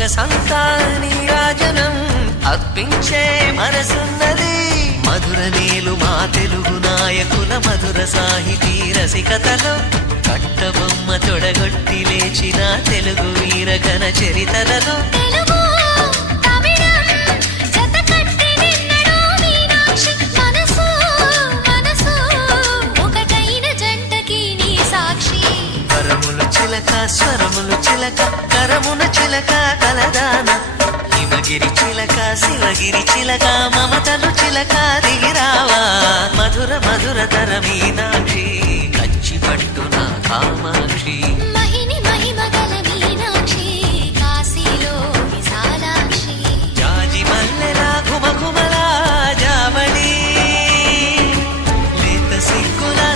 సొగసంతా నీరాజనం అర్పించే మనసున్నది. మధుర నేలు మా తెలుగు నాయకుల మధుర సాహితీ రసికతలో కట్టబొమ్మ తొడగొట్టి లేచిన తెలుగు వీర ఘన చరితలలో స్వరములు చిలక కరమున చిలక కలదాన హిమగిరి చిలక శివగిరి చిలక మమతలు చిలక దిగిరావా మధుర మధుర తరమీనా